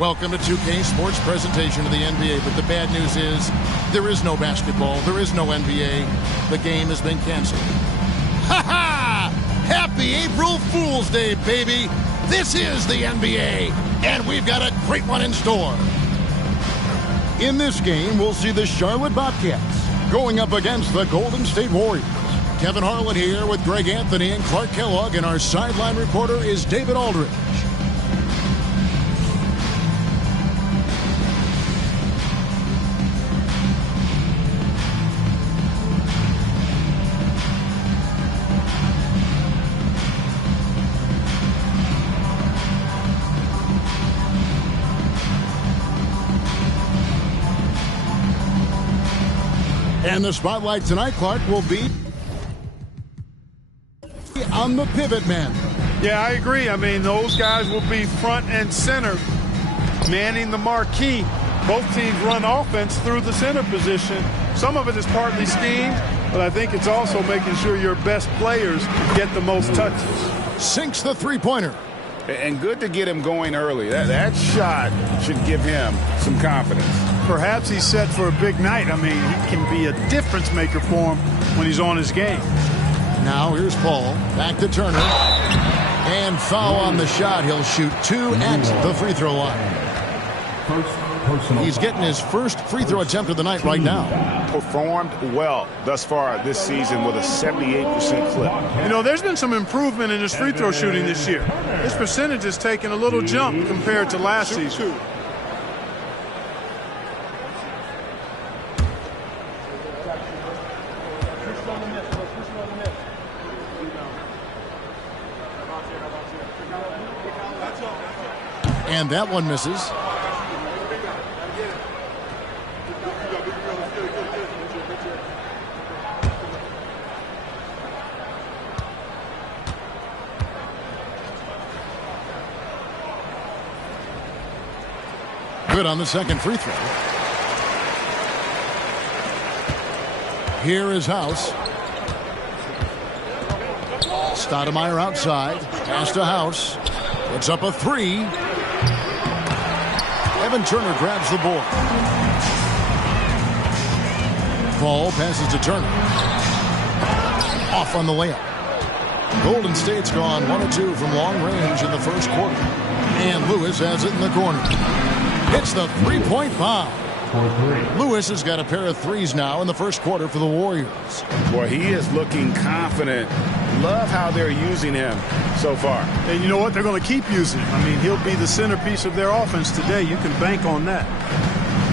Welcome to 2K Sports presentation of the NBA, but the bad news is there is no basketball, there is no NBA. The game has been canceled. Ha ha! Happy April Fool's Day, baby! This is the NBA, and we've got a great one in store. In this game, we'll see the Charlotte Bobcats going up against the Golden State Warriors. Kevin Harlan here with Greg Anthony and Clark Kellogg, and our sideline reporter is David Aldridge. And the spotlight tonight, Clark, will be on the pivot men. Yeah, I agree. I mean, those guys will be front and center, manning the marquee. Both teams run offense through the center position. Some of it is partly schemed, but I think it's also making sure your best players get the most touches. Sinks the three-pointer. And good to get him going early. That shot should give him some confidence. Perhaps he's set for a big night. I mean, he can be a difference maker for him when he's on his game. Now here's Paul. Back to Turner. And foul on the shot. He'll shoot two at the free throw line. He's getting his first free throw attempt of the night right now. Performed well thus far this season with a 78% clip. You know, there's been some improvement in his free throw shooting this year. His percentage has taken a little jump compared to last season. And that one misses. Good on the second free throw. Here is House. Stoudemire outside. Pass to House. Puts up a three. Evan Turner grabs the board. Ball passes to Turner. Off on the layup. Golden State's gone 1 of 2 from long range in the first quarter. And Lewis has it in the corner. Hits the three-point bomb. Lewis has got a pair of threes now in the first quarter for the Warriors. Boy, he is looking confident. Love how they're using him so far. And you know what? They're going to keep using him. I mean, he'll be the centerpiece of their offense today. You can bank on that.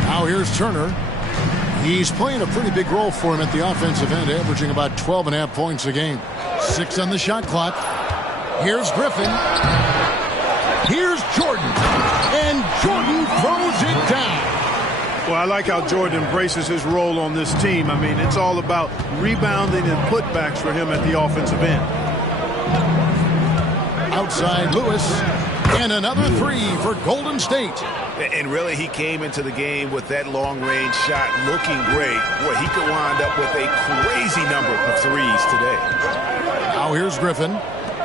Now here's Turner. He's playing a pretty big role for him at the offensive end, averaging about 12.5 points a game. 6 on the shot clock. Here's Griffin. Here's Jordan. And Jordan throws it down. Well, I like how Jordan embraces his role on this team. I mean, it's all about rebounding and putbacks for him at the offensive end. Outside Lewis. And another three for Golden State. And really, he came into the game with that long-range shot looking great. Boy, he could wind up with a crazy number of threes today. Now here's Griffin.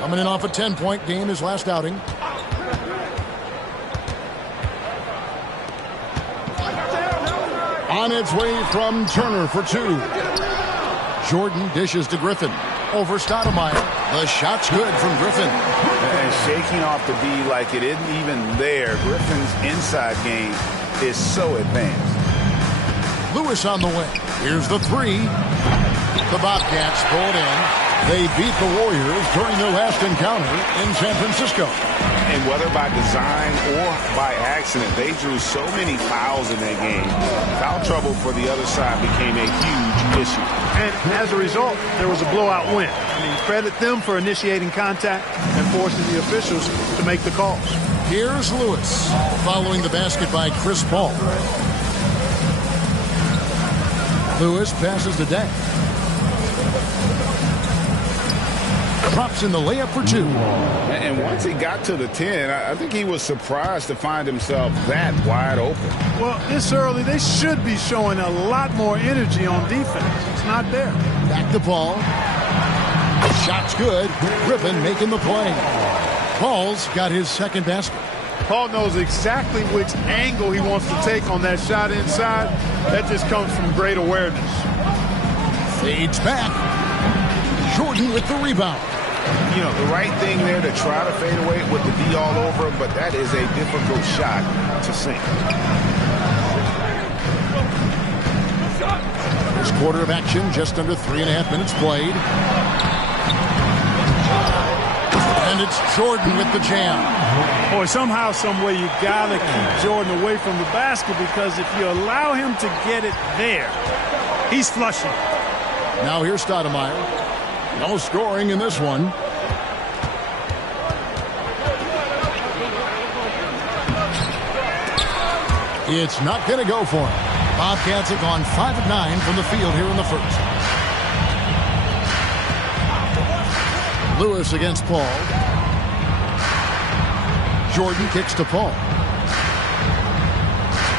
Coming in off a 10-point game his last outing. On its way from Turner for two. Jordan dishes to Griffin. Over Stoudemire. The shot's good from Griffin. And shaking off the D like it isn't even there. Griffin's inside game is so advanced. Lewis on the way. Here's the three. The Bobcats pull it in. They beat the Warriors during their last encounter in San Francisco. And whether by design or by accident, they drew so many fouls in that game. Foul trouble for the other side became a huge issue. And as a result, there was a blowout win. I mean, credit them for initiating contact and forcing the officials to make the calls. Here's Lewis following the basket by Chris Paul. Lewis passes to Day. Drops in the layup for two. And once he got to the 10, I think he was surprised to find himself that wide open. Well, this early, they should be showing a lot more energy on defense. It's not there. Back to Paul. Shot's good. Griffin making the play. Paul's got his second basket. Paul knows exactly which angle he wants to take on that shot inside. That just comes from great awareness. Fades back. Jordan with the rebound. You know, the right thing there to try to fade away with the D all over him, but that is a difficult shot to sink. First quarter of action, just under 3.5 minutes played. And it's Jordan with the jam. Boy, somehow, some way, you got to keep Jordan away from the basket, because if you allow him to get it there, he's flushing. Now here's Stoudemire. No scoring in this one. It's not going to go for him. Bobcats have gone 5 of 9 from the field here in the first. Lewis against Paul. Jordan kicks to Paul.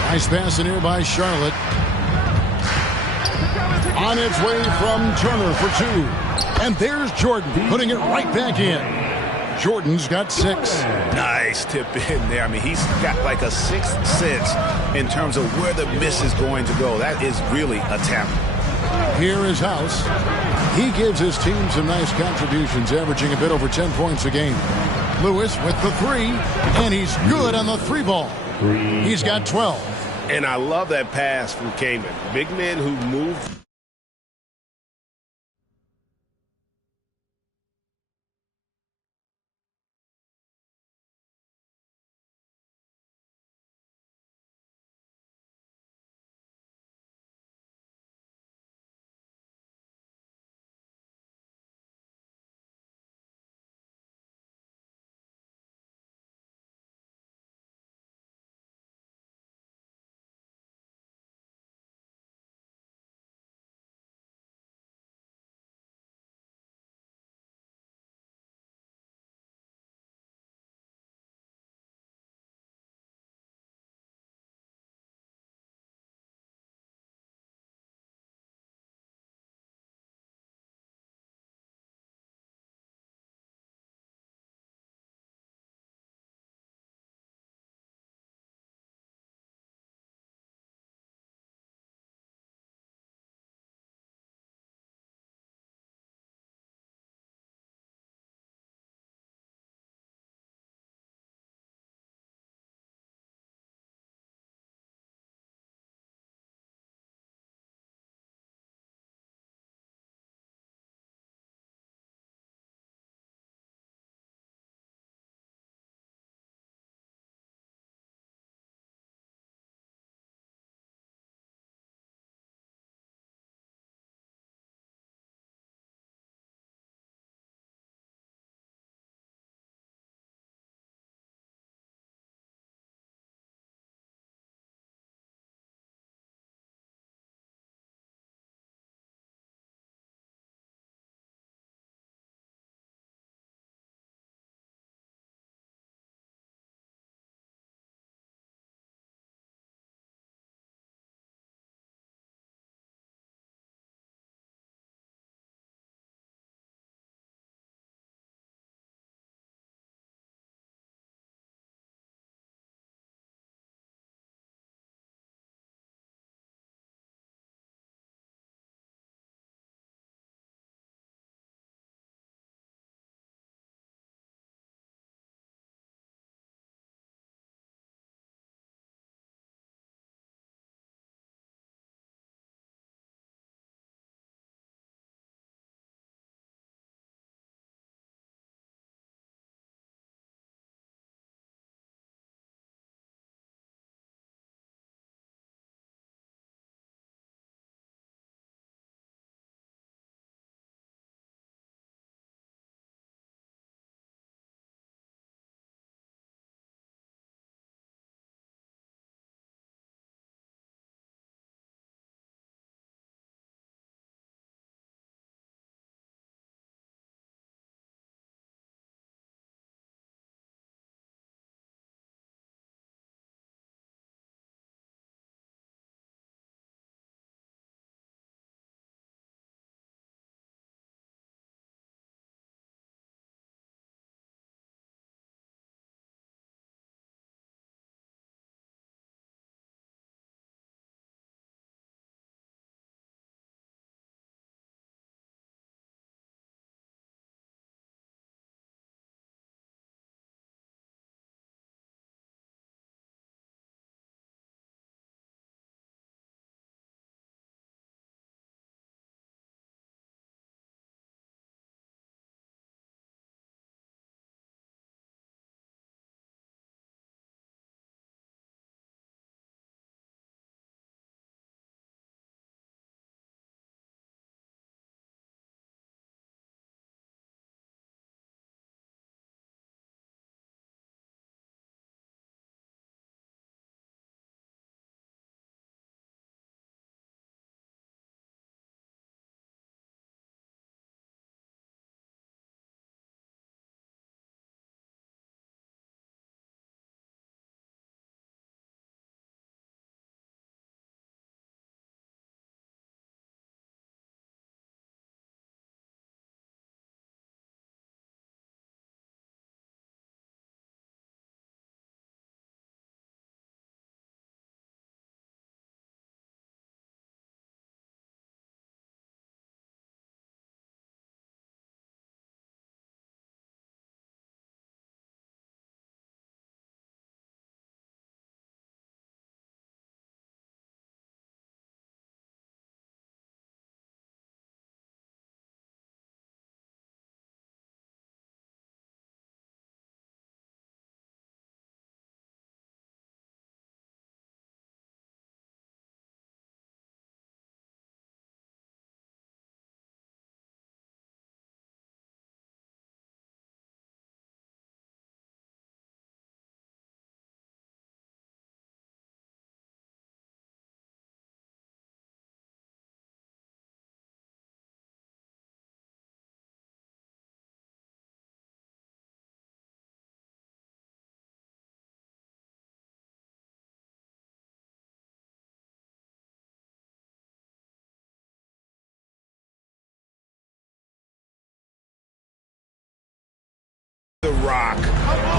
Nice pass in here by Charlotte. On its way from Turner for 2. And there's Jordan putting it right back in. Jordan's got 6. Nice tip in there. I mean, he's got like a sixth sense in terms of where the miss is going to go. That is really a talent. Here is House. He gives his team some nice contributions, averaging a bit over 10 points a game. Lewis with the 3, and he's good on the 3 ball. He's got 12. And I love that pass from Kamen. Big men who move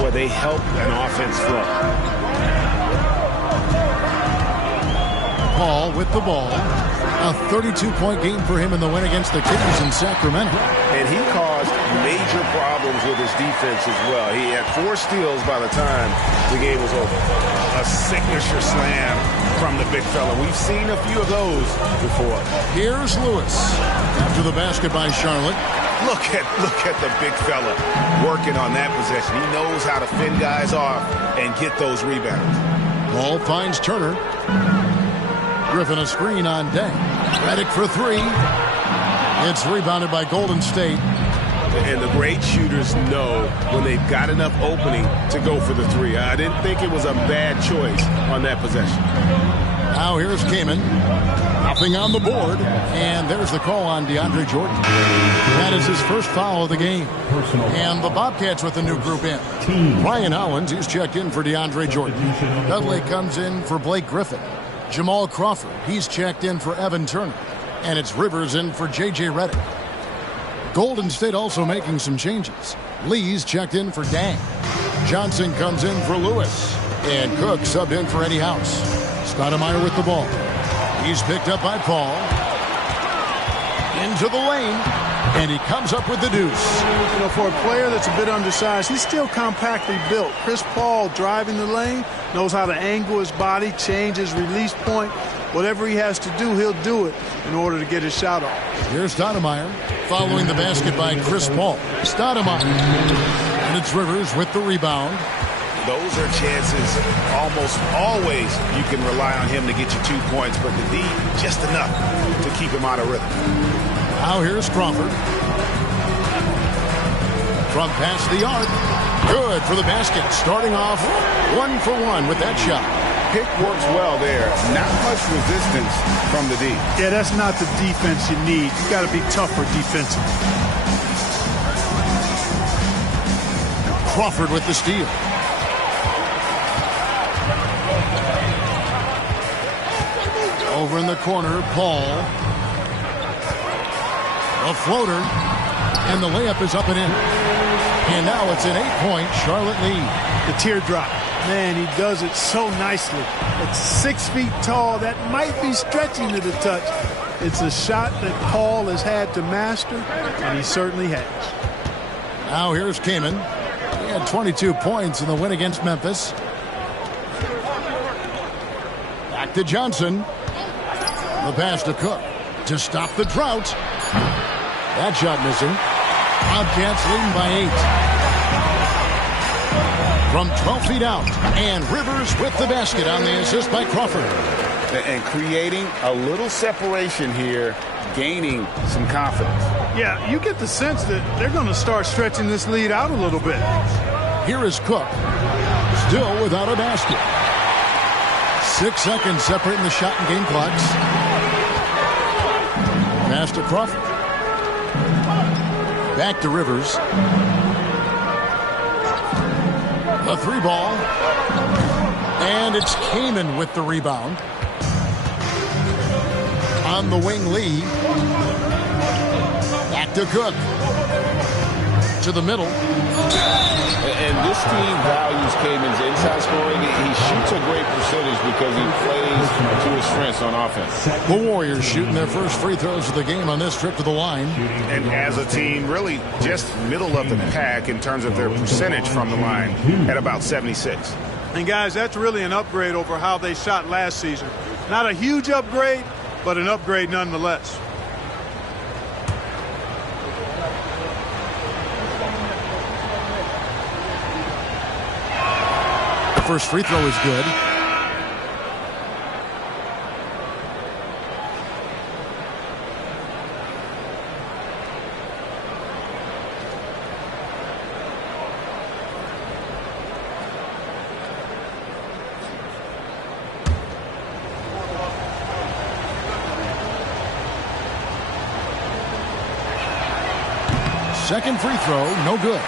but they help an offense flow. Paul with the ball. A 32-point game for him in the win against the Kings in Sacramento. And he caused major problems with his defense as well. He had 4 steals by the time the game was over. A signature slam from the big fella. We've seen a few of those before. Here's Lewis. After the basket by Charlotte. Look at the big fella working on that possession. He knows how to fend guys off and get those rebounds. Ball finds Turner. Griffin a screen on Day. Redick for 3. It's rebounded by Golden State. And the great shooters know when they've got enough opening to go for the 3. I didn't think it was a bad choice on that possession. Now here's Kaman. Nothing on the board. And there's the call on DeAndre Jordan. That is his first foul of the game. And the Bobcats with a new group in. Ryan Hollins, he's checked in for DeAndre Jordan. Dudley comes in for Blake Griffin. Jamal Crawford, he's checked in for Evan Turner. And it's Rivers in for J.J. Redick. Golden State also making some changes. Lee's checked in for Dang. Johnson comes in for Lewis. And Cook subbed in for Eddie House. Stoudemire with the ball. He's picked up by Paul. Into the lane. And he comes up with the deuce. You know, for a player that's a bit undersized, he's still compactly built. Chris Paul driving the lane, knows how to angle his body, change his release point. Whatever he has to do, he'll do it in order to get his shot off. Here's Stoudemire following the basket by Chris Paul. Stoudemire. And it's Rivers with the rebound. Those are chances almost always you can rely on him to get you 2 points, but the D just enough to keep him out of rhythm. Now here's Crawford. From past the arc. Good for the basket. Starting off 1 for 1 with that shot. Pick works well there. Not much resistance from the D. Yeah, that's not the defense you need. You got to be tougher defensively. Crawford with the steal. Over in the corner, Paul. A floater, and the layup is up and in. And now it's an 8-point Charlotte lead. The teardrop. Man, he does it so nicely. It's 6 feet tall. That might be stretching to the touch. It's a shot that Paul has had to master, and he certainly has. Now here's Kaman. He had 22 points in the win against Memphis. Back to Johnson. The pass to Cook to stop the drought. That shot missing. Bobcats leading by 8. From 12 feet out. And Rivers with the basket on the assist by Crawford. And creating a little separation here, gaining some confidence. Yeah, you get the sense that they're going to start stretching this lead out a little bit. Here is Cook. Still without a basket. 6 seconds separating the shot and game clocks. Pass to Crawford. Back to Rivers. A 3 ball. And it's Kaman with the rebound. On the wing, Lee. Back to Cook. To the middle. And this team values Kaman's inside scoring. He shoots a great percentage because he plays to his strengths on offense. The Warriors shooting their first free throws of the game on this trip to the line. And as a team, really just middle of the pack in terms of their percentage from the line at about 76. And guys, that's really an upgrade over how they shot last season. Not a huge upgrade, but an upgrade nonetheless. First free throw is good. Second free throw, no good.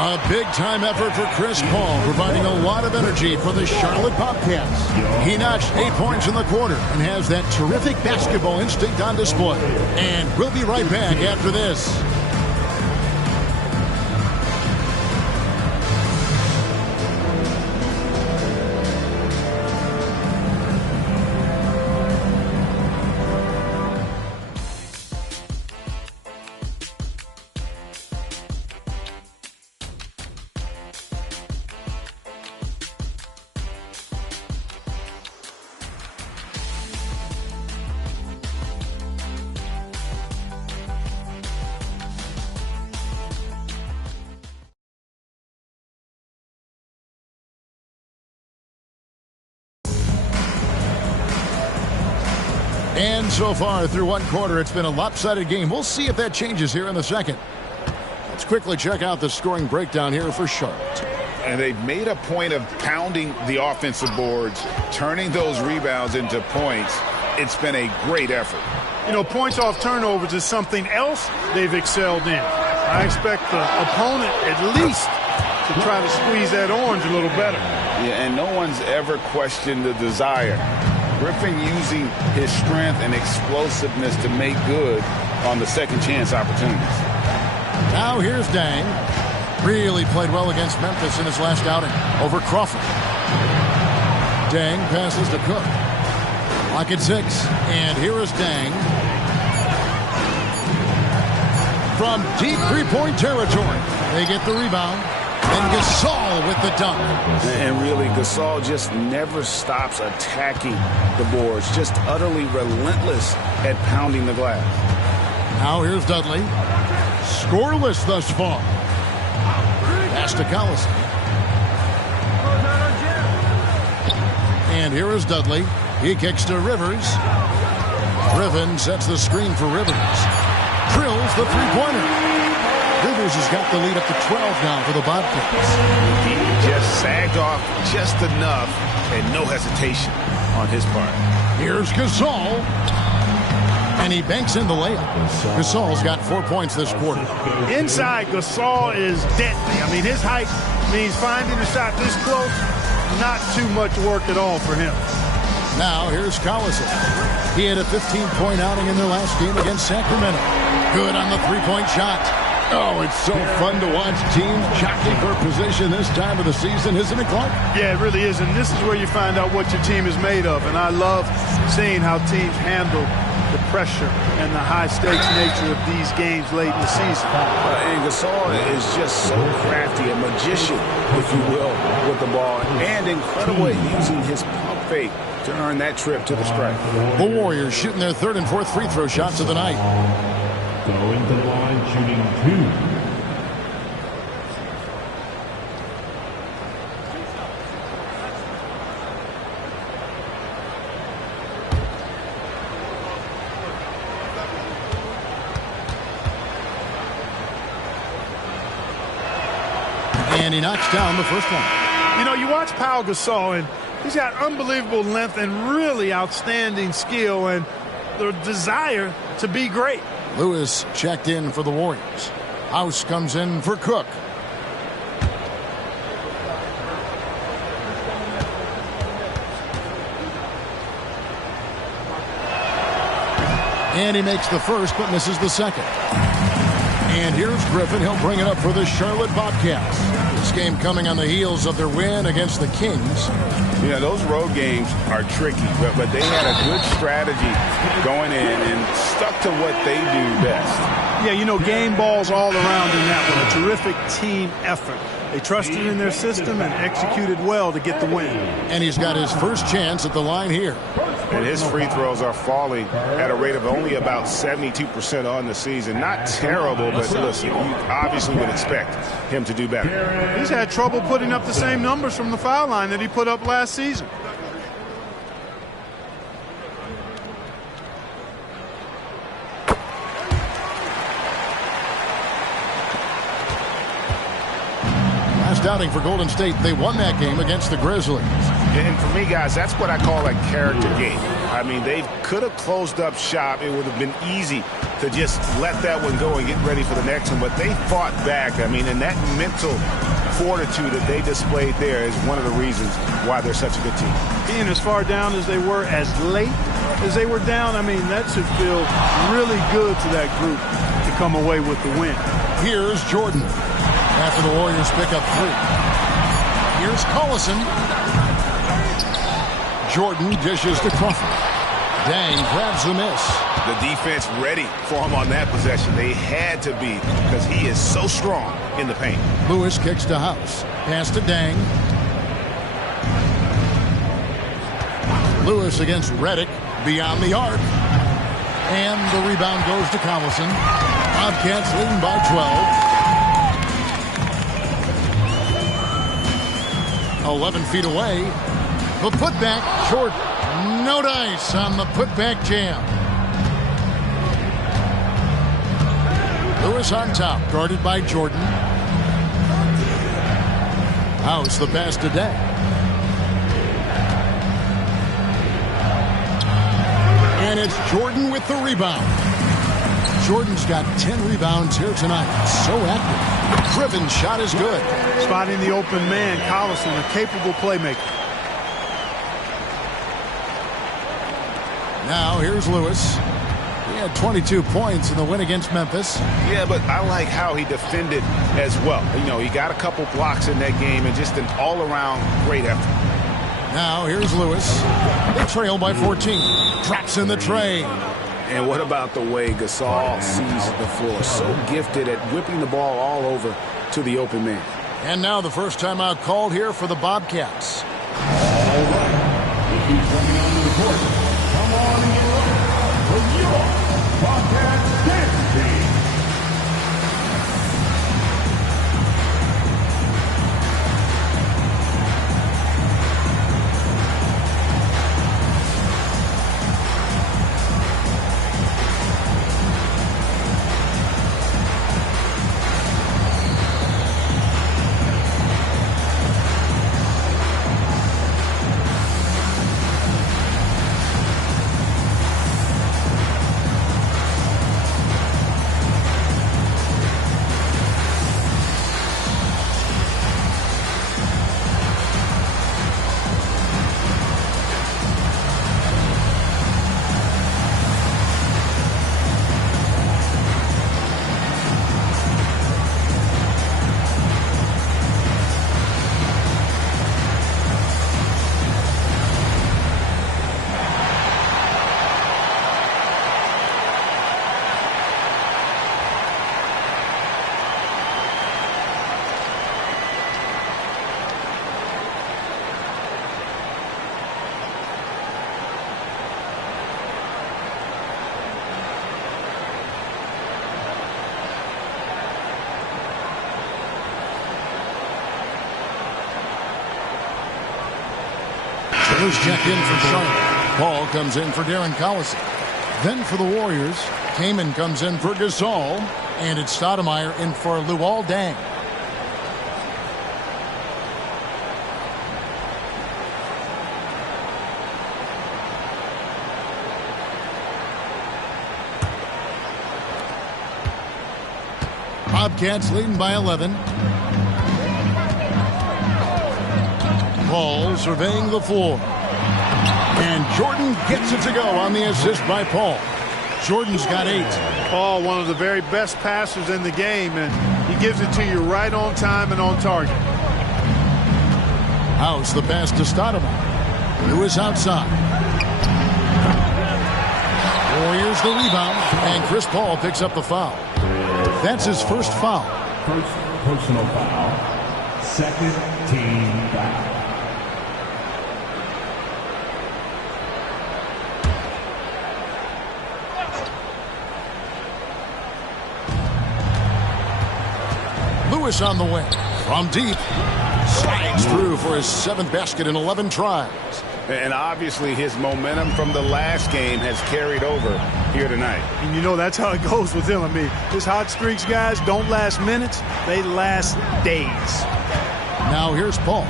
A big-time effort for Chris Paul, providing a lot of energy for the Charlotte Bobcats. He notched 8 points in the quarter and has that terrific basketball instinct on display. And we'll be right back after this. And so far through one quarter, it's been a lopsided game. We'll see if that changes here in the second. Let's quickly check out the scoring breakdown here for Charlotte. And they've made a point of pounding the offensive boards, turning those rebounds into points. It's been a great effort. You know, points off turnovers is something else they've excelled in. I expect the opponent at least to try to squeeze that orange a little better. Yeah, and no one's ever questioned the desire. Griffin using his strength and explosiveness to make good on the second chance opportunities. Now here's Dang. Really played well against Memphis in his last outing over Crawford. Dang passes to Cook. Lock at 6. And here is Dang. From deep three-point territory. They get the rebound. And Gasol with the dunk. And really, Gasol just never stops attacking the boards. Just utterly relentless at pounding the glass. Now here's Dudley. Scoreless thus far. Pass to Collison. And here is Dudley. He kicks to Rivers. Griffin sets the screen for Rivers. Drills the three-pointer. Rivers has got the lead up to 12 now for the Bobcats. He just sagged off just enough and no hesitation on his part. Here's Gasol. And he banks in the layup. Gasol's got 4 points this quarter. Inside, Gasol is deadly. I mean, his height means finding a shot this close, not too much work at all for him. Now here's Collison. He had a 15-point outing in their last game against Sacramento. Good on the three-point shot. Oh, it's so fun to watch teams jockeying for position this time of the season, isn't it, Clark? Yeah, it really is, and this is where you find out what your team is made of, and I love seeing how teams handle the pressure and the high-stakes nature of these games late in the season. And Gasol is just so crafty, a magician, if you will, with the ball, and incredible at using his pump fake to earn that trip to the stripe. The Warriors shooting their third and fourth free throw shots of the night. Going to the line, shooting 2. And he knocks down the first one. You know, you watch Pau Gasol, and he's got unbelievable length and really outstanding skill and the desire to be great. Lewis checked in for the Warriors. House comes in for Cook. And he makes the first but misses the second. And here's Griffin. He'll bring it up for the Charlotte Bobcats. This game coming on the heels of their win against the Kings. Yeah, those road games are tricky, but they had a good strategy going in and stuck to what they do best. Yeah, you know, game balls all around in that one. A terrific team effort. They trusted in their system and executed well to get the win. And he's got his first chance at the line here. And his free throws are falling at a rate of only about 72% on the season. Not terrible, but listen, you obviously would expect him to do better. He's had trouble putting up the same numbers from the foul line that he put up last season. Last outing for Golden State, they won that game against the Grizzlies. And for me, guys, that's what I call a character game. I mean, they could have closed up shop. It would have been easy to just let that one go and get ready for the next one. But they fought back. I mean, and that mental fortitude that they displayed there is one of the reasons why they're such a good team. Being as far down as they were, as late as they were down, I mean, that should feel really good to that group to come away with the win. Here's Jordan after the Warriors pick up 3. Here's Collison. Jordan dishes to Crawford. Dang grabs the miss. The defense ready for him on that possession. They had to be, because he is so strong in the paint. Lewis kicks to House. Pass to Dang. Lewis against Reddick beyond the arc. And the rebound goes to Collison. Bobcats leading by 12. 11 feet away. The putback, short. No dice on the putback jam. Lewis on top, guarded by Jordan. House the pass to Day. And it's Jordan with the rebound. Jordan's got 10 rebounds here tonight. So active. Driven shot is good. Spotting the open man, Collison, a capable playmaker. Now here's Lewis. He had 22 points in the win against Memphis. Yeah, but I like how he defended as well. You know, he got a couple blocks in that game and just an all-around great effort. Now here's Lewis. They trail by 14. Drops in the tray. And what about the way Gasol sees the floor? So gifted at whipping the ball all over to the open man. And now the first timeout called here for the Bobcats. All right. If he's coming on the court, come on and get ready for your Bobcats dance team. Who's checked in for Charlotte. Paul comes in for Darren Collison. Then for the Warriors, Kaman comes in for Gasol. And it's Stoudemire in for Luol Deng. Bobcats leading by 11. Paul surveying the floor. And Jordan gets it to go on the assist by Paul. Jordan's got 8. Paul, one of the very best passers in the game, and he gives it to you right on time and on target. House the pass to Stoudemire. Lewis outside. Warriors the rebound, and Chris Paul picks up the foul. That's his first foul. First personal foul. Second team foul. Lewis on the wing. From deep. Slides through for his 7th basket in 11 tries. And obviously his momentum from the last game has carried over here tonight. And you know that's how it goes with him. I mean, his hot streaks, guys, don't last minutes. They last days. Now here's Paul.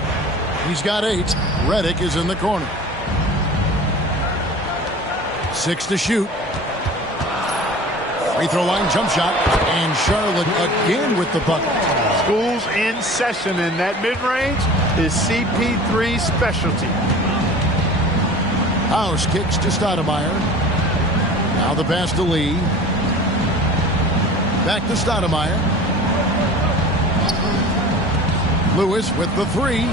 He's got 8. Reddick is in the corner. 6 to shoot. Free throw line jump shot. And Charlotte again with the bucket. School's in session, and that mid-range is CP3's specialty. House kicks to Stoudemire. Now the pass to Lee. Back to Stoudemire. Lewis with the 3.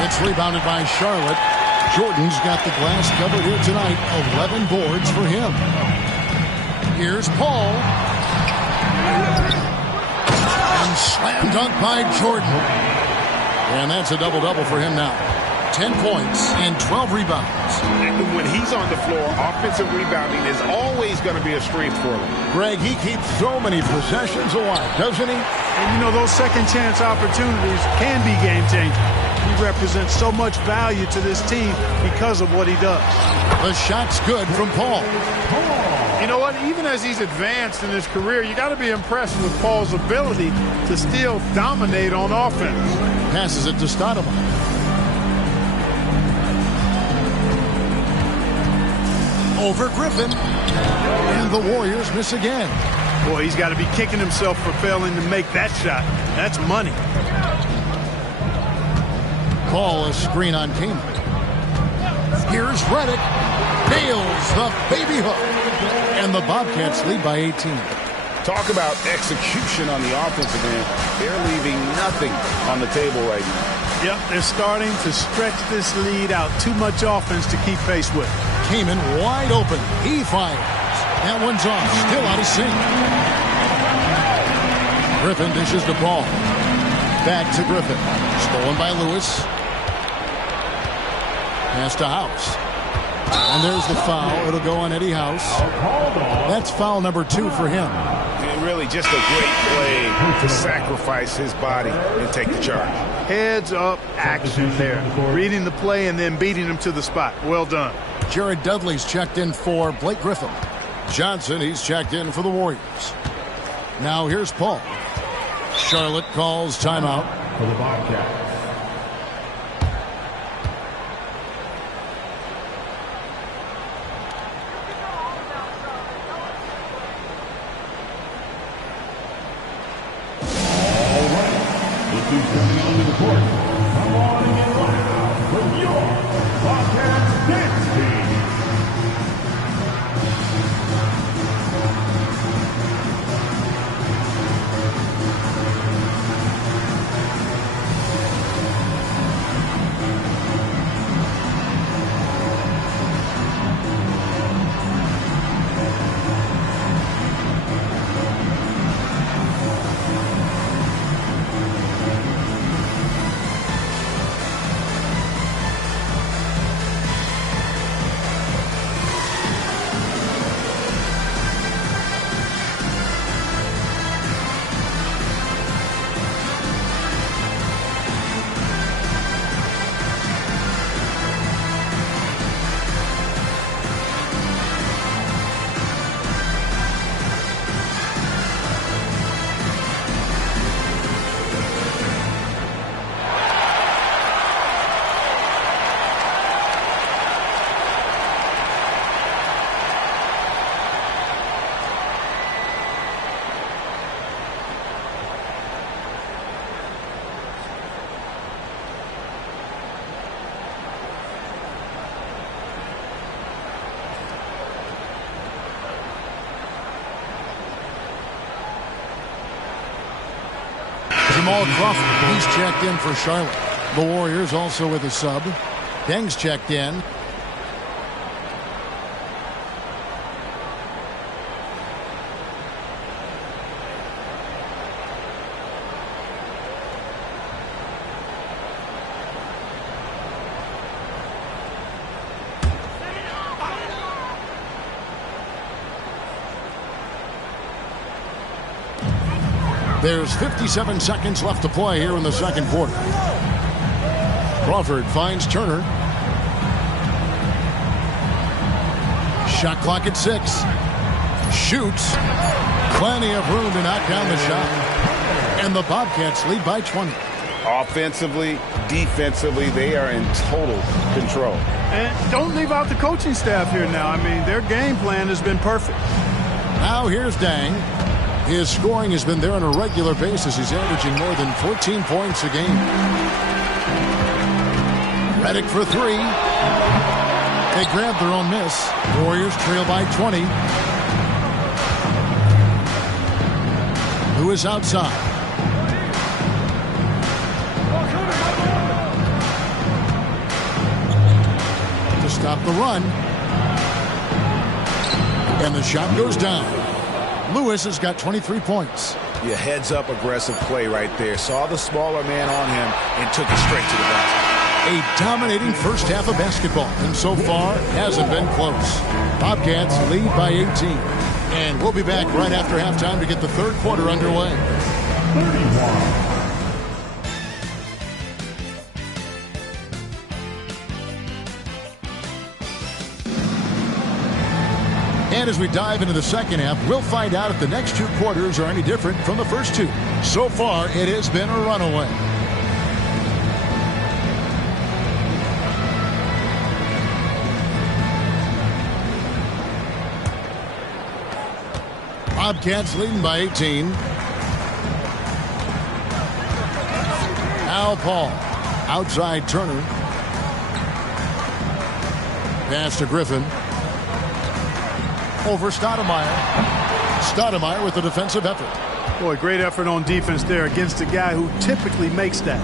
It's rebounded by Charlotte. Jordan's got the glass covered here tonight. 11 boards for him. Here's Paul. And slam dunk by Jordan. And that's a double-double for him now. 10 points and 12 rebounds. And when he's on the floor, offensive rebounding is always going to be a strength for him. Greg, he keeps so many possessions alive, doesn't he? And, you know, those second-chance opportunities can be game-changing. He represents so much value to this team because of what he does. The shot's good from Paul. You know what? Even as he's advanced in his career, you got to be impressed with Paul's ability to still dominate on offense. Passes it to Stoudemire. Over Griffin. And the Warriors miss again. Boy, he's got to be kicking himself for failing to make that shot. That's money. Paul, a screen on Kane. Here's Reddick. Nails the baby hook. And the Bobcats lead by 18. Talk about execution on the offensive end. They're leaving nothing on the table right now. Yep, they're starting to stretch this lead out. Too much offense to keep pace with. Kaman wide open. He fires. That one's off. Still out of sync. Griffin dishes to Paul. Back to Griffin. Stolen by Lewis. Pass to House. And there's the foul. It'll go on Eddie House. That's foul number 2 for him. And really just a great play to sacrifice his body and take the charge. Heads up action there. Reading the play and then beating him to the spot. Well done. Jared Dudley's checked in for Blake Griffin. Johnson, he's checked in for the Warriors. Now here's Paul. Charlotte calls timeout. For the Bobcats. All right. This is coming onto the court. Come on and get loud for your Bobcats dance team. Jamal Crawford, he's checked in for Charlotte. The Warriors also with a sub. Deng's checked in. There's 57 seconds left to play here in the second quarter. Crawford finds Turner. Shot clock at 6. Shoots. Plenty of room to knock down the shot. And the Bobcats lead by 20. Offensively, defensively, they are in total control. And don't leave out the coaching staff here now. I mean, their game plan has been perfect. Now here's Dang. His scoring has been there on a regular basis. He's averaging more than 14 points a game. Redick for three. They grab their own miss. Warriors trail by 20. Lewis outside. To stop the run. And the shot goes down. Lewis has got 23 points. Yeah, heads-up aggressive play right there. Saw the smaller man on him and took it straight to the basket. A dominating first half of basketball, and so far hasn't been close. Bobcats lead by 18. And we'll be back right after halftime to get the third quarter underway. 31. And as we dive into the second half, we'll find out if the next two quarters are any different from the first two. So far, it has been a runaway. Bobcats leading by 18. Al Paul. Outside Turner. Pass to Griffin. Over Stoudemire. Stoudemire with the defensive effort. Boy, great effort on defense there against a guy who typically makes that.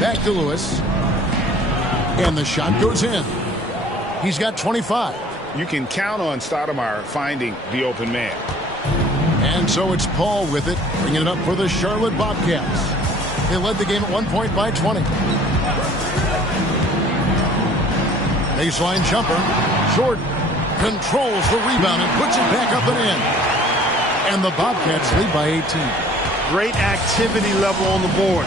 Back to Lewis. And the shot goes in. He's got 25. You can count on Stoudemire finding the open man. And so it's Paul with it, bringing it up for the Charlotte Bobcats. They led the game at 1 point by 20. Baseline jumper. Jordan controls the rebound and puts it back up and in. And the Bobcats lead by 18. Great activity level on the board.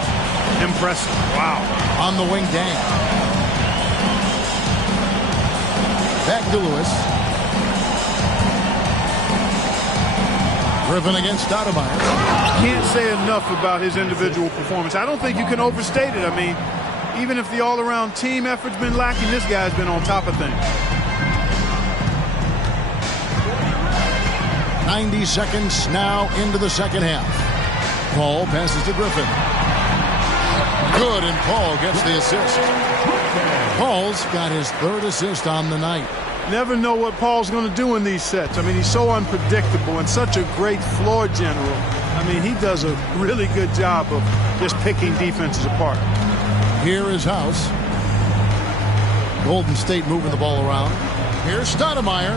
Impressive. Wow. On the wing, Dang. Back to Lewis. Griffin against Stoudemire. Can't say enough about his individual performance. I don't think you can overstate it. I mean, even if the all-around team effort's been lacking, this guy's been on top of things. 90 seconds now into the second half. Paul passes to Griffin. Good, and Paul gets the assist. Paul's got his third assist on the night. Never know what Paul's going to do in these sets. I mean, he's so unpredictable and such a great floor general. I mean, he does a really good job of just picking defenses apart. Here is House. Golden State moving the ball around. Here's Stoudemire.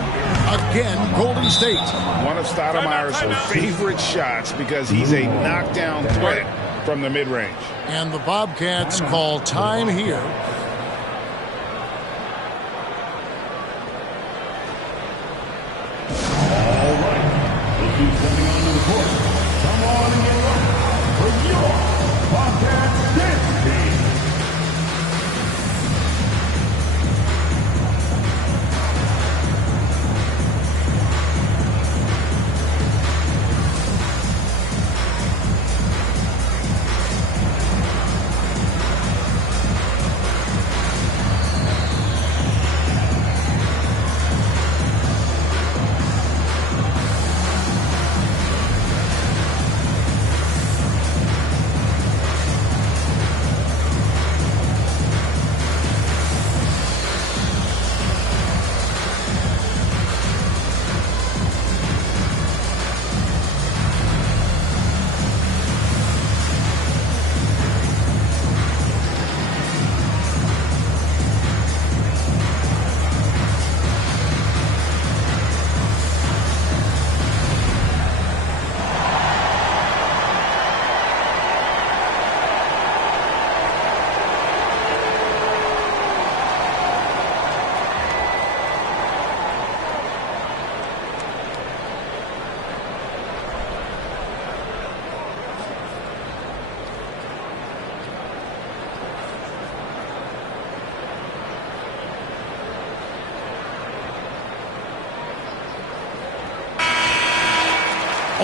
Again, Golden State. One of Stoudemire's favorite shots because he's a knockdown threat from the mid-range. And the Bobcats call time here. All right. Look who's coming onto the court. Come on and get ready for your Bobcats dance team.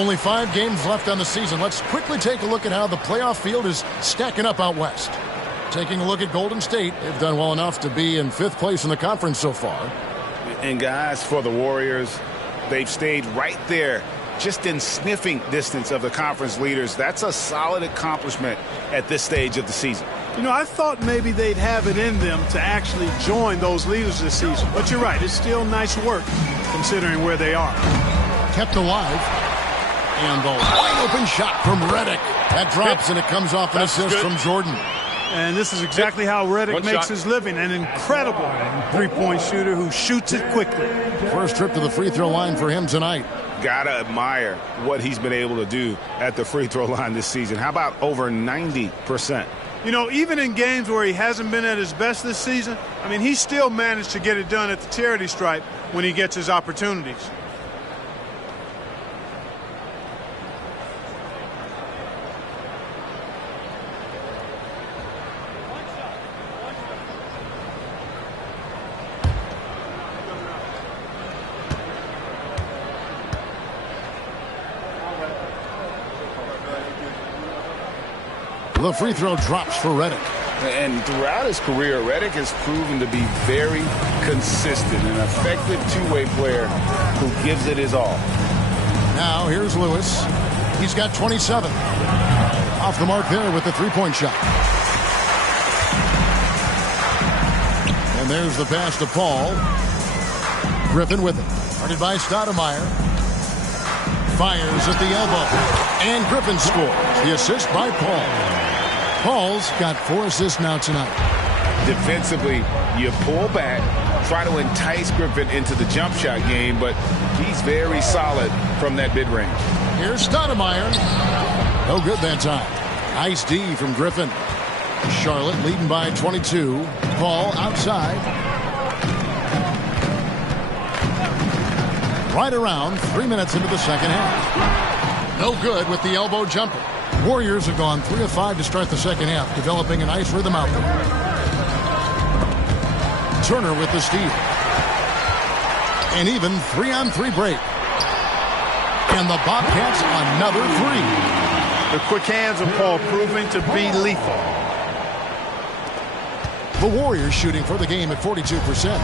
Only 5 games left on the season. Let's quickly take a look at how the playoff field is stacking up out west. Taking a look at Golden State, they've done well enough to be in 5th place in the conference so far. And guys, for the Warriors, they've stayed right there, just in sniffing distance of the conference leaders. That's a solid accomplishment at this stage of the season. You know, I thought maybe they'd have it in them to actually join those leaders this season. But you're right, it's still nice work considering where they are. Kept alive. And the wide open shot from Redick. That drops and it comes off an assist from Jordan. And this is exactly how Redick makes his living. An incredible three-point shooter who shoots it quickly. First trip to the free throw line for him tonight. Gotta admire what he's been able to do at the free throw line this season. How about over 90%? You know, even in games where he hasn't been at his best this season, I mean, he still managed to get it done at the charity stripe when he gets his opportunities. The free throw drops for Redick. And throughout his career, Redick has proven to be very consistent, an effective two-way player who gives it his all. Now here's Lewis. He's got 27. Off the mark there with the three-point shot. And there's the pass to Paul. Griffin with it. Guarded by Stoudemire. Fires at the elbow. And Griffin scores. The assist by Paul. Paul's got 4 assists now tonight. Defensively, you pull back, try to entice Griffin into the jump shot game, but he's very solid from that mid-range. Here's Stoudemire. No good that time. Nice D from Griffin. Charlotte leading by 22. Paul outside. Right around 3 minutes into the second half. No good with the elbow jumper. Warriors have gone 3 of 5 to start the second half, developing a nice rhythm out there. Turner with the steal. An even 3-on-3 break. And the Bobcats another 3. The quick hands of Paul proving to be lethal. The Warriors shooting for the game at 42%.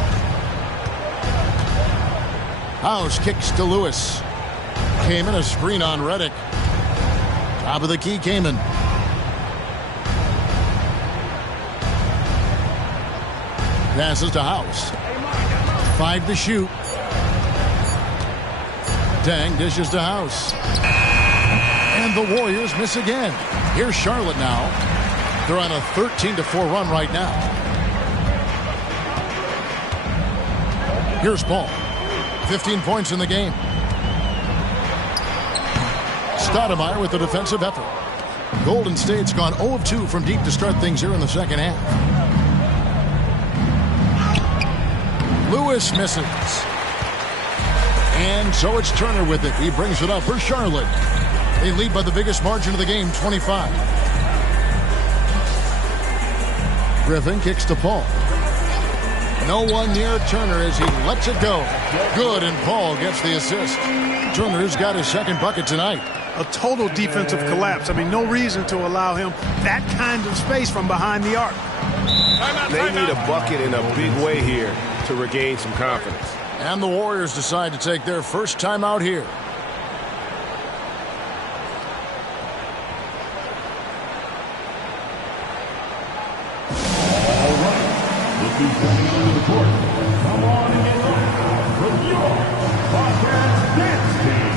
House kicks to Lewis. Came in a screen on Redick. Top of the key came in. Passes to House. 5 to shoot. Dang dishes to House. And the Warriors miss again. Here's Charlotte now. They're on a 13-4 run right now. Here's Paul. 15 points in the game. Stoudemire with the defensive effort. Golden State's gone 0 of 2 from deep to start things here in the second half. Lewis misses. And so it's Turner with it. He brings it up for Charlotte. They lead by the biggest margin of the game, 25. Griffin kicks to Paul. No one near Turner as he lets it go. Good, and Paul gets the assist. Turner's got his second bucket tonight. A total defensive collapse. I mean, no reason to allow him that kind of space from behind the arc. They need a bucket in a big way here to regain some confidence. And the Warriors decide to take their first time out here. All right, looking coming on the court. Come on and get loud from your Bobcats dance team.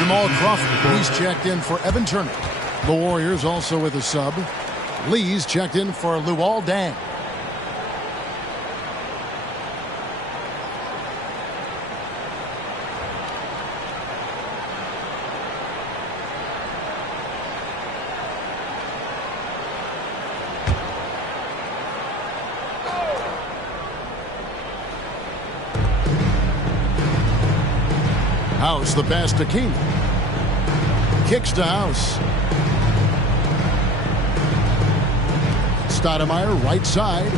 Jamal Crawford, he's checked in for Evan Turner. The Warriors also with a sub. Lee's checked in for Luol Deng. House the pass to King. Kicks to House. Stoudemire right side.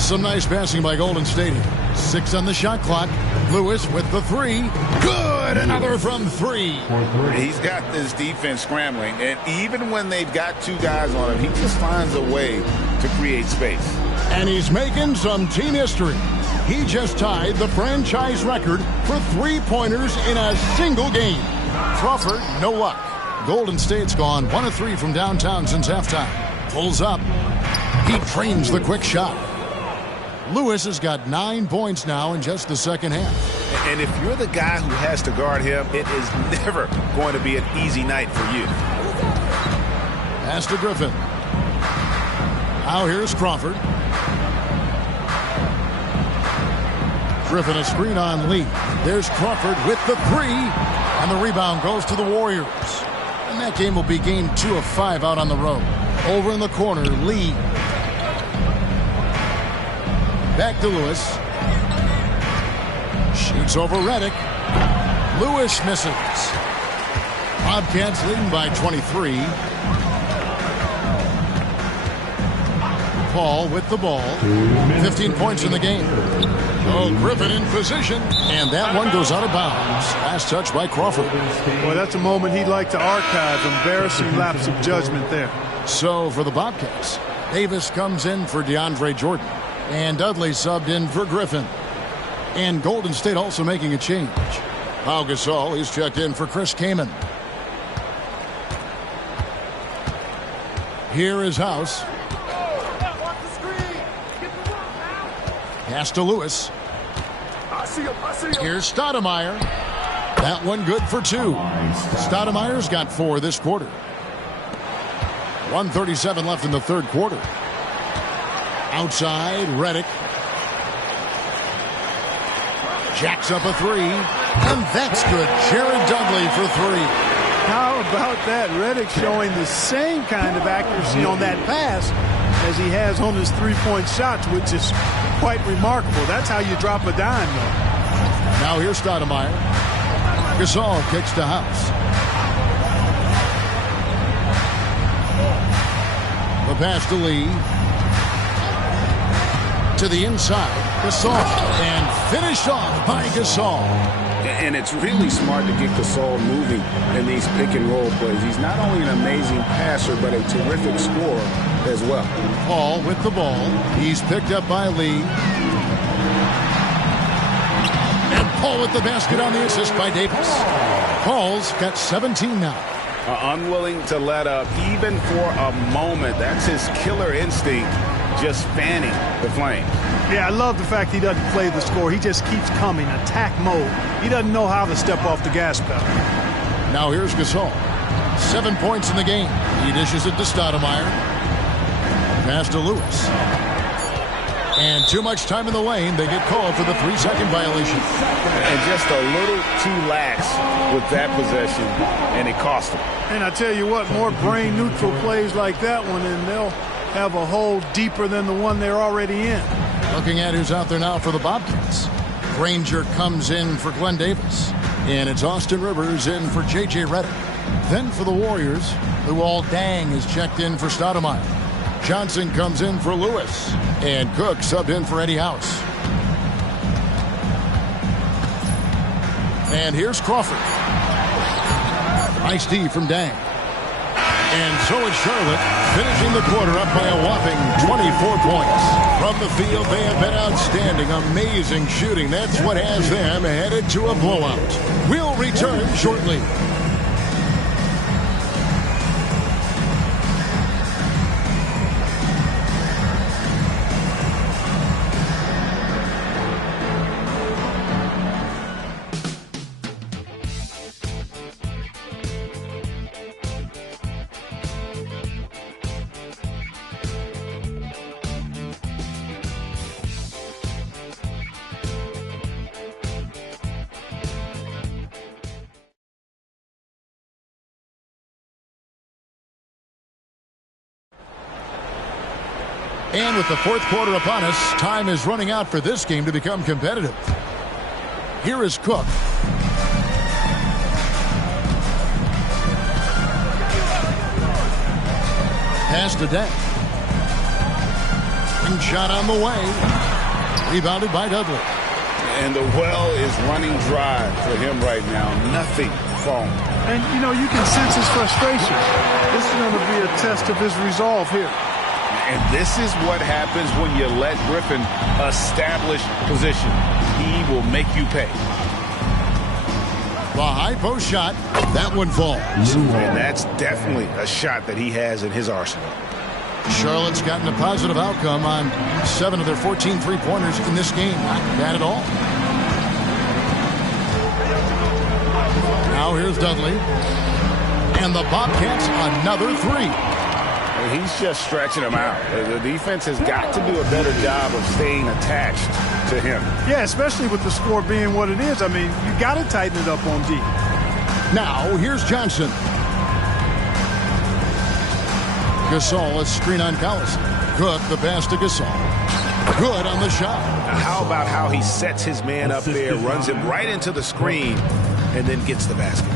Some nice passing by Golden State. 6 on the shot clock. Lewis with the 3. Good! Another from 3. He's got this defense scrambling, and even when they've got 2 guys on him, he just finds a way to create space. And he's making some team history. He just tied the franchise record for 3-pointers in a single game. Crawford, no luck. Golden State's gone 1 of 3 from downtown since halftime. Pulls up. He trains the quick shot. Lewis has got 9 points now in just the second half. And if you're the guy who has to guard him, it is never going to be an easy night for you. Pass to Griffin. Now here's Crawford. Griffin a screen on Lee. There's Crawford with the 3. And the rebound goes to the Warriors. And that game will be game 2 of 5 out on the road. Over in the corner, Lee. Back to Lewis. Shoots over Redick. Lewis misses. Bobcats leading by 23. Paul with the ball. 15 points in the game. Oh, Griffin in position. And that one goes out of bounds. Last touch by Crawford. Boy, that's a moment he'd like to archive. Embarrassing lapse of judgment there. So for the Bobcats, Davis comes in for DeAndre Jordan. And Dudley subbed in for Griffin. And Golden State also making a change. Pau Gasol, he's checked in for Chris Kaman. Here is House. Pass to Lewis. Here's Stoudemire. That one good for 2. Stoudemire's got 4 this quarter. 1:37 left in the third quarter. Outside, Redick. Jacks up a 3. And that's good. Jared Dudley for 3. How about that? Redick showing the same kind of accuracy on that pass as he has on his 3-point shots, which is quite remarkable. That's how you drop a dime, though. Now here's Stoudemire. Gasol kicks to House. The pass to Lee. To the inside. Gasol. And finished off by Gasol. And it's really smart to get Gasol moving in these pick-and-roll plays. He's not only an amazing passer, but a terrific scorer as well. Paul with the ball. He's picked up by Lee. And Paul with the basket on the assist by Davis. Paul's got 17 now. Unwilling to let up even for a moment. That's his killer instinct, just fanning the flame. Yeah, I love the fact he doesn't play the score. He just keeps coming, attack mode. He doesn't know how to step off the gas pedal. Now here's Gasol. 7 points in the game. He dishes it to Stoudemire. Pass to Lewis. And too much time in the lane. They get called for the 3-second violation. And just a little too lax with that possession, and it cost him. And I tell you what, more brain-neutral plays like that one, and they'll have a hole deeper than the one they're already in. Looking at who's out there now for the Bobcats. Granger comes in for Glenn Davis. And it's Austin Rivers in for J.J. Redick. Then for the Warriors, Luol Deng is checked in for Stoudemire. Johnson comes in for Lewis. And Cook subbed in for Eddie House. And here's Crawford. Nice D from Deng. And so is Charlotte, finishing the quarter up by a whopping 24 points. From the field, they have been outstanding, amazing shooting. That's what has them headed to a blowout. We'll return shortly. And with the fourth quarter upon us, time is running out for this game to become competitive. Here is Cook. Pass to Dent. And shot on the way. Rebounded by Dudley. And the well is running dry for him right now. Nothing falling. And, you know, you can sense his frustration. This is going to be a test of his resolve here. And this is what happens when you let Griffin establish position. He will make you pay. The high post shot. That one falls. And that's definitely a shot that he has in his arsenal. Charlotte's gotten a positive outcome on 7 of their 14 three-pointers in this game. Not bad at all. Now here's Dudley. And the Bobcats another three. He's just stretching him out. The defense has got to do a better job of staying attached to him. Yeah, especially with the score being what it is. I mean, you got to tighten it up on D. Now here's Johnson. Gasol, a screen on Collison. Cook, the pass to Gasol. Good on the shot. How about how he sets his man up there, runs him right into the screen, and then gets the basket.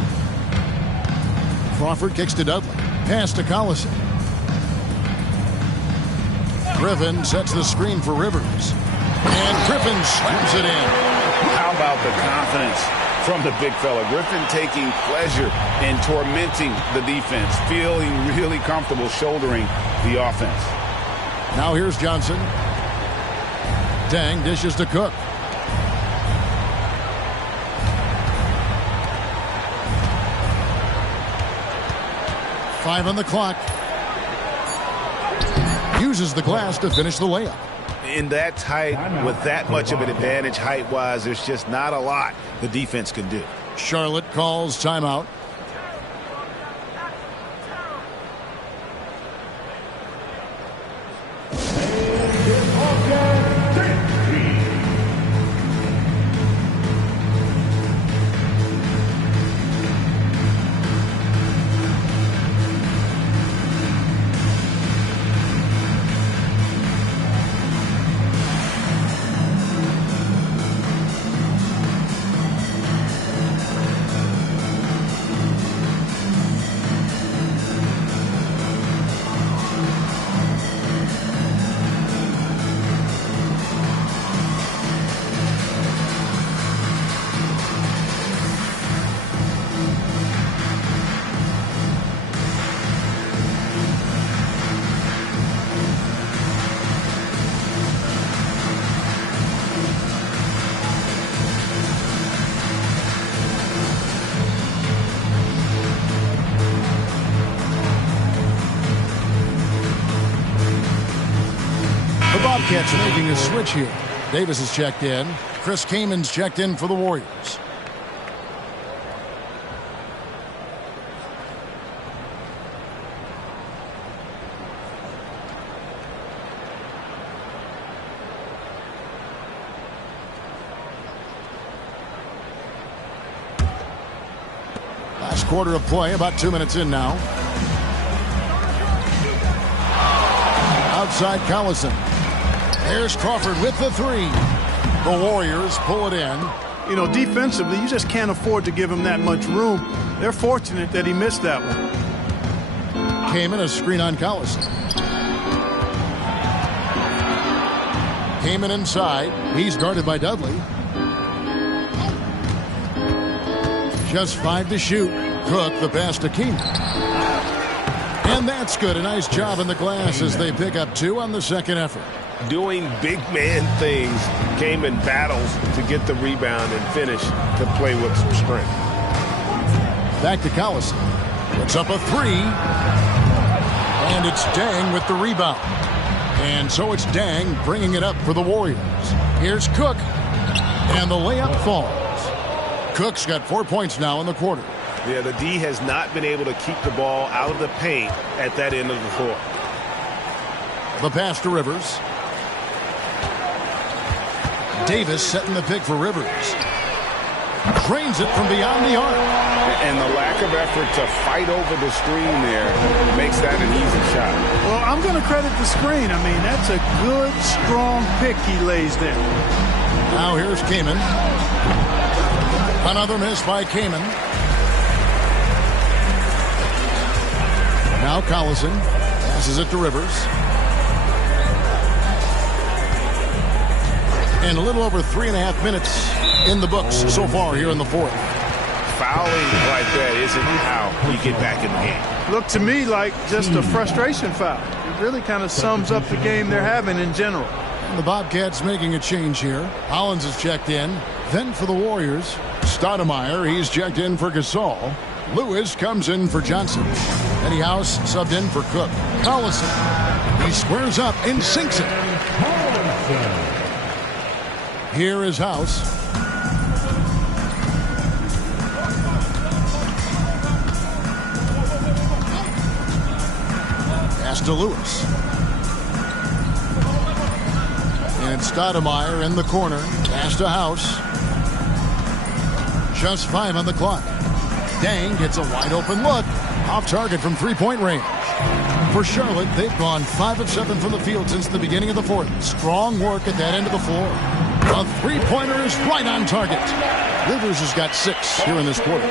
Crawford kicks to Dudley. Pass to Collison. Griffin sets the screen for Rivers. And Griffin slams it in. How about the confidence from the big fella? Griffin taking pleasure in tormenting the defense, feeling really comfortable shouldering the offense. Now here's Johnson. Dang dishes to Cook. Five on the clock. Uses the glass to finish the layup. In that tight, with that much of an advantage height-wise, there's just not a lot the defense can do. Charlotte calls timeout. Bobcats making a switch here. Davis is checked in. Chris Kamen's checked in for the Warriors. Last quarter of play, about 2 minutes in now. Outside Collison. There's Crawford with the three. The Warriors pull it in. You know, defensively, you just can't afford to give him that much room. They're fortunate that he missed that one. Kaman, a screen on Collison. Kaman inside. He's guarded by Dudley. Just 5 to shoot. Cook, the pass to Kaman. And that's good. A nice job in the glass as they pick up 2 on the second effort. Doing big man things, came in battles to get the rebound and finish to play with some strength. Back to Collison. Puts up a 3. And it's Dang with the rebound. And so it's Dang bringing it up for the Warriors. Here's Cook. And the layup falls. Cook's got 4 points now in the quarter. Yeah, the D has not been able to keep the ball out of the paint at that end of the floor. The pass to Rivers. Davis setting the pick for Rivers. Drains it from beyond the arc. And the lack of effort to fight over the screen there makes that an easy shot. Well, I'm going to credit the screen. I mean, that's a good, strong pick he lays there. Now here's Kamen. Another miss by Kamen. Now Collison passes it to Rivers. And a little over 3.5 minutes in the books so far here in the fourth. Fouling like that isn't how you get back in the game. Looked to me like just a frustration foul. It really kind of sums up the game they're having in general. And the Bobcats making a change here. Hollins is checked in. Then for the Warriors, Stoudemire, he's checked in for Gasol. Lewis comes in for Johnson. Eddie House subbed in for Cook. Collison, he squares up and sinks it. Here is House. Pass to Lewis. And it's Stoudemire in the corner. Pass to House. Just 5 on the clock. Dang gets a wide open look. Off target from three-point range. For Charlotte, they've gone 5 of 7 from the field since the beginning of the fourth. Strong work at that end of the floor. A three-pointer is right on target. Rivers has got 6 here in this quarter.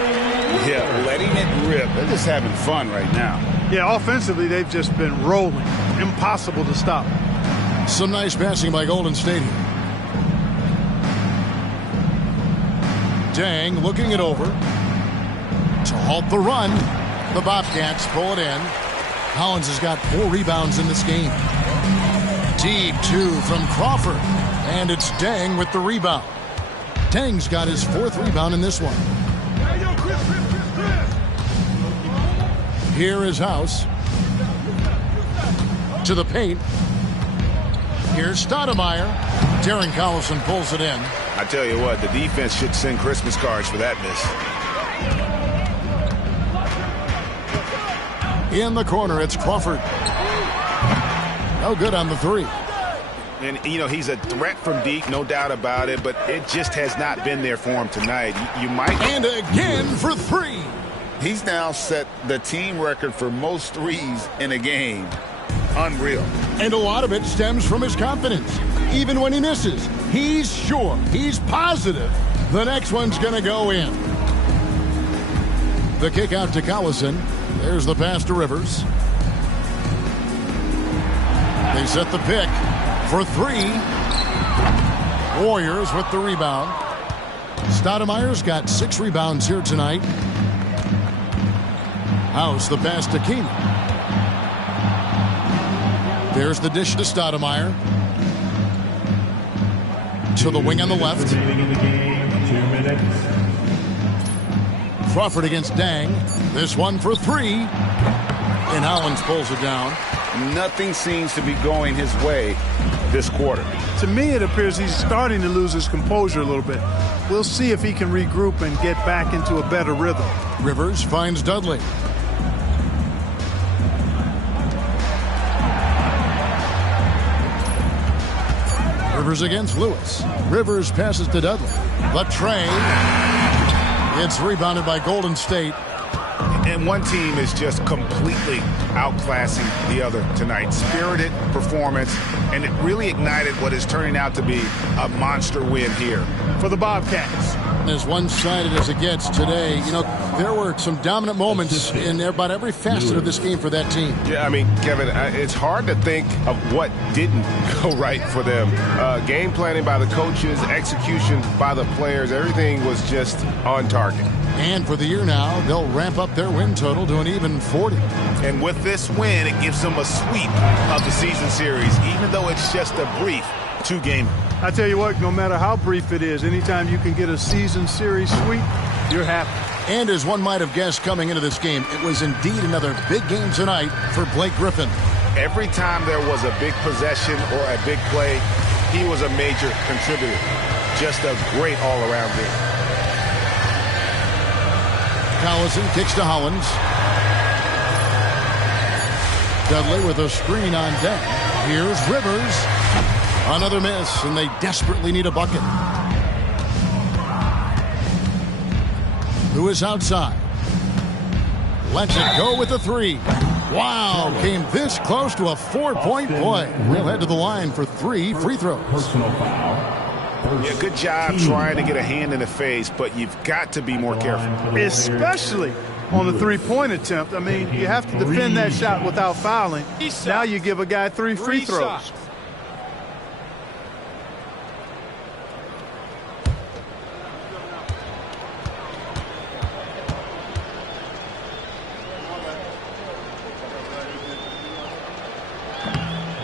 Yeah, letting it rip. They're just having fun right now. Yeah, offensively, they've just been rolling. Impossible to stop. Some nice passing by Golden State here. Dang looking it over. To halt the run. The Bobcats pull it in. Hollins has got 4 rebounds in this game. Deep 2 from Crawford. And it's Dang with the rebound. Dang's got his 4th rebound in this one. Here is House. To the paint. Here's Stoudemire. Darren Collison pulls it in. I tell you what, the defense should send Christmas cards for that miss. In the corner, it's Crawford. No good on the 3. And, you know, he's a threat from deep, no doubt about it, but it just has not been there for him tonight. You might... And again for 3. He's now set the team record for most threes in a game. Unreal. And a lot of it stems from his confidence. Even when he misses, he's sure, he's positive the next one's going to go in. The kick out to Collison. There's the pass to Rivers. They set the pick for 3. Warriors with the rebound. Stoudemire's got 6 rebounds here tonight. House the pass to Keenan. There's the dish to Stoudemire. To the wing on the left. Crawford against Dang. This one for 3. And Hollins pulls it down. Nothing seems to be going his way this quarter. To me, it appears he's starting to lose his composure a little bit. We'll see if he can regroup and get back into a better rhythm. Rivers finds Dudley. Rivers against Lewis. Rivers passes to Dudley. The tray. It's rebounded by Golden State. And one team is just completely outclassing the other tonight. Spirited performance, and it really ignited what is turning out to be a monster win here for the Bobcats. As one-sided as it gets today, you know, there were some dominant moments in about every facet of this game for that team. Yeah, I mean, Kevin, it's hard to think of what didn't go right for them. Game planning by the coaches, execution by the players, everything was just on target. And for the year now, they'll ramp up their win total to an even 40. And with this win, it gives them a sweep of the season series, even though it's just a brief 2-game. I tell you what, no matter how brief it is, anytime you can get a season series sweep, you're happy. And as one might have guessed coming into this game, it was indeed another big game tonight for Blake Griffin. Every time there was a big possession or a big play, he was a major contributor. Just a great all-around game. Collison kicks to Hollins. Dudley with a screen on deck. Here's Rivers. Another miss, and they desperately need a bucket. Lewis outside. Lets it go with the 3. Wow, came this close to a 4-point play. He'll head to the line for 3 free throws. Personal foul. Yeah, good job trying to get a hand in the face, but you've got to be more careful. Especially on the three-point attempt. I mean, you have to defend that shot without fouling. Now you give a guy 3 free throws.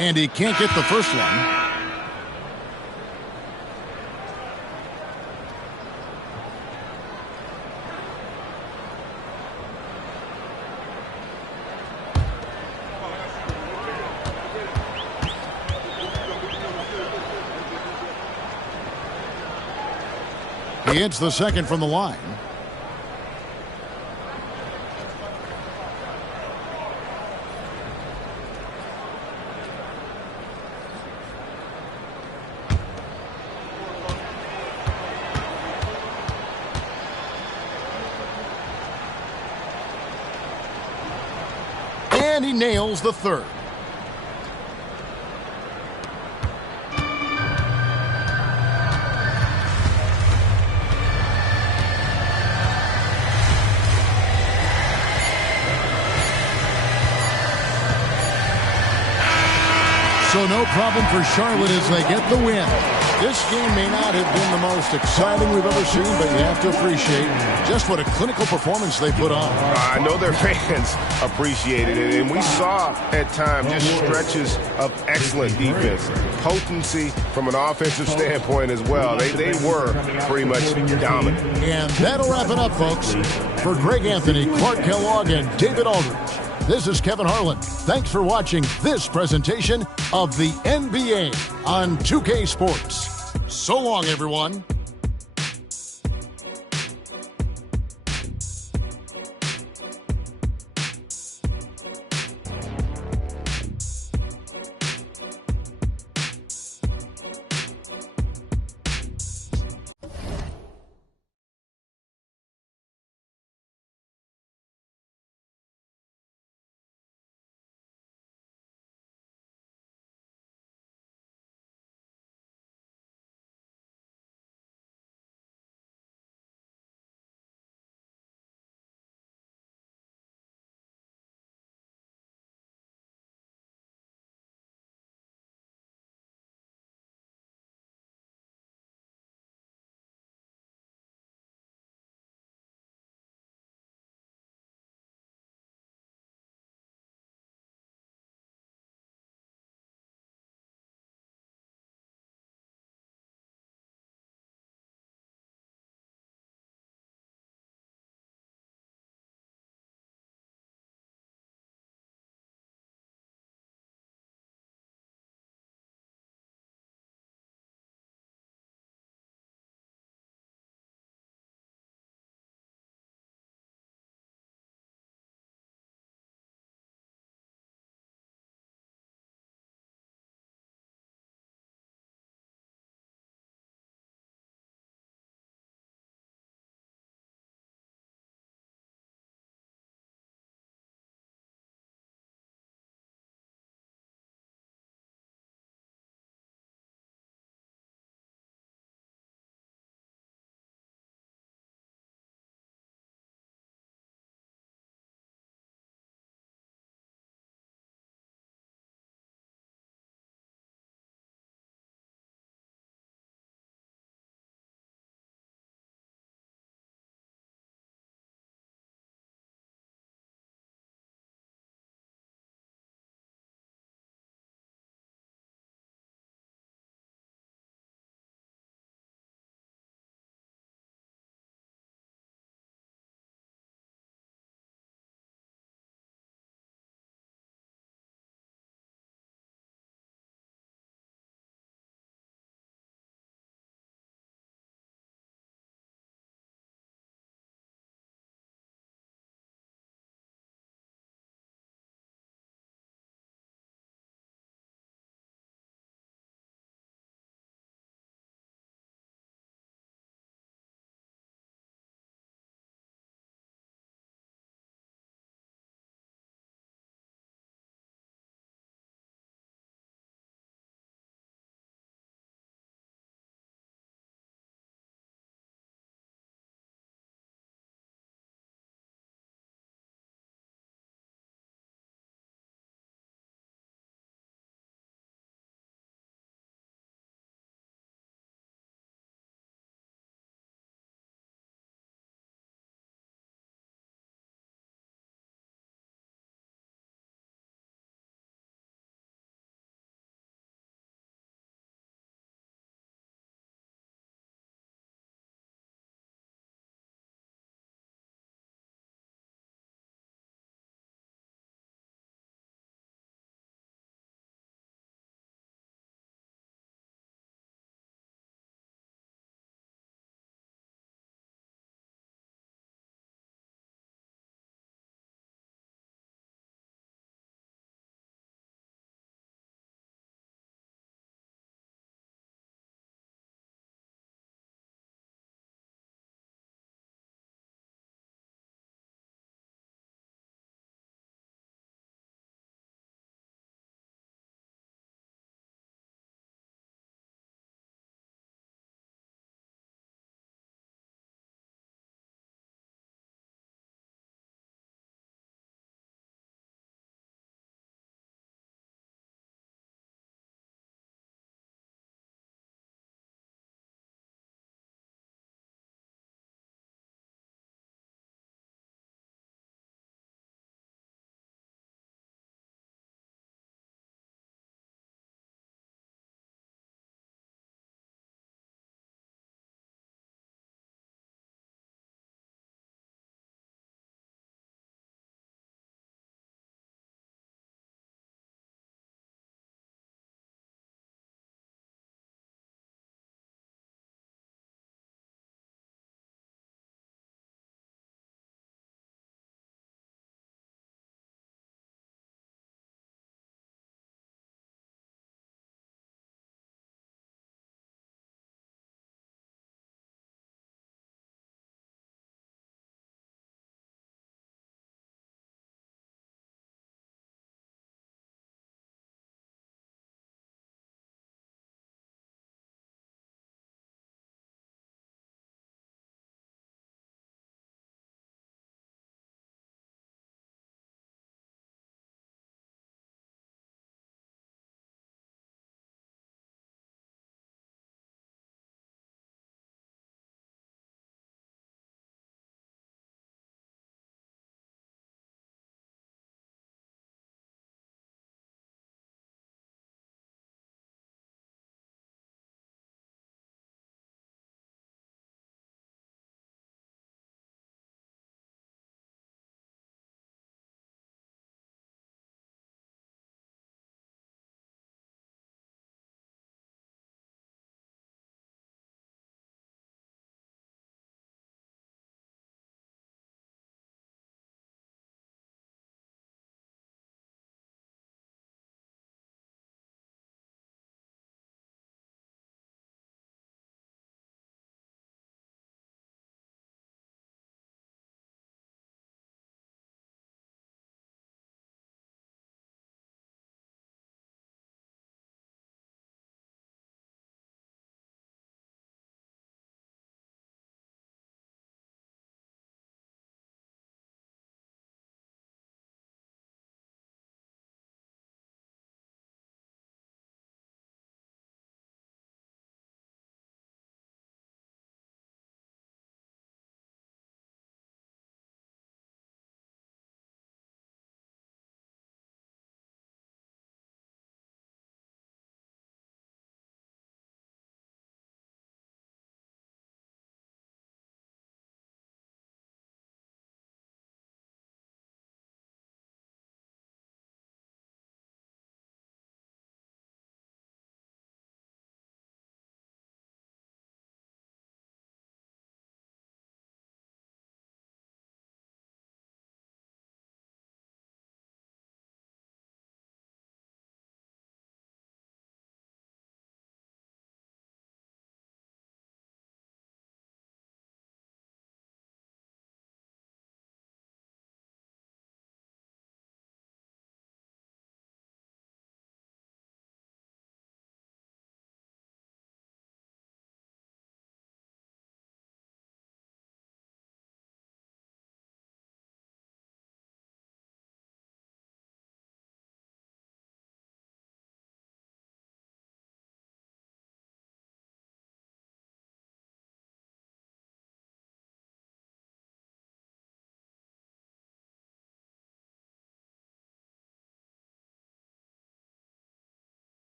And he can't get the first one. He hits the second from the line. And he nails the third. So no problem for Charlotte as they get the win. This game may not have been the most exciting we've ever seen, but you have to appreciate just what a clinical performance they put on. I know their fans appreciated it, and we saw at times just stretches of excellent defense. Potency from an offensive standpoint as well. They were pretty much dominant. And that'll wrap it up, folks. For Greg Anthony, Clark Kellogg, and David Aldridge, this is Kevin Harlan. Thanks for watching this presentation of the NBA on 2K Sports. So long, everyone.